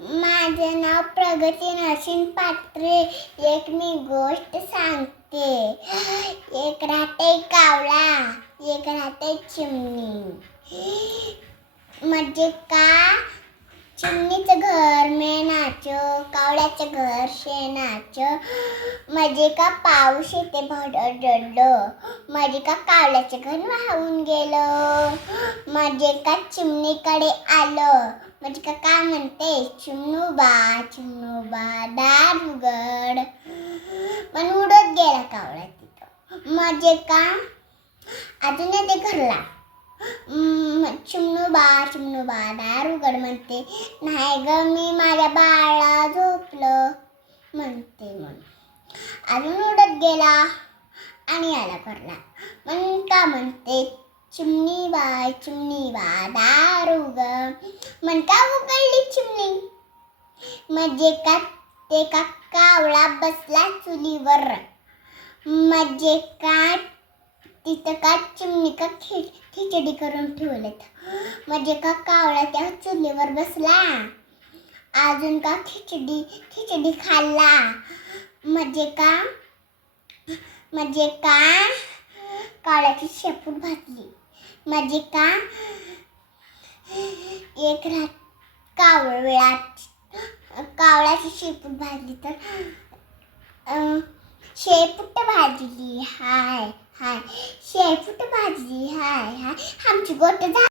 माझं नाव प्रगती नरसिंह पात्रे. एक मी गोष्ट सांगते. एक राहते कावळा एक राहते चिमणी. म्हणजे का? चिमणीचं घर कावळ्याचं घर शेणाचं. म्हणजे का पाऊस येते भरडलं म्हणजे का कावळ्याचं घर वाहून गेलं. म्हणजे का चिमणीकडे आलं. म्हणजे का काय म्हणते? चिमणूबा चिमणूबा दार उघड पण उडत गेला कावळा तिथं. म्हणजे का? अजून येते घरला. चिमणू बा चिमणू बा दार उघड म्हणते. नाही ग मी माझ्या बाळा झोपलं म्हणते म्हणून. अजून उडत गेला आणि आला परला मग का म्हणते चिमणी बाय चिमणी बा दार उघड मग का उघडली चिमणी. म्हणजे का ते का कावळा बसला चुलीवर. म्हणजे का तिथं का चिमणी का खि खिचडी करून ठेवलेत. म्हणजे का कावळा त्या चुलीवर बसला. अजून का खिचडी खिचडी खाल्ला. म्हणजे का म्हणजे का काळ्याची शेपूट भाजली म्हणजे का एक रात कावळ्यात कावळ्याची शेपूट भाजली तर शेपूट भाजली. हाय हाय. शेपूट भाजली. हाय हाय. आमची गोट झा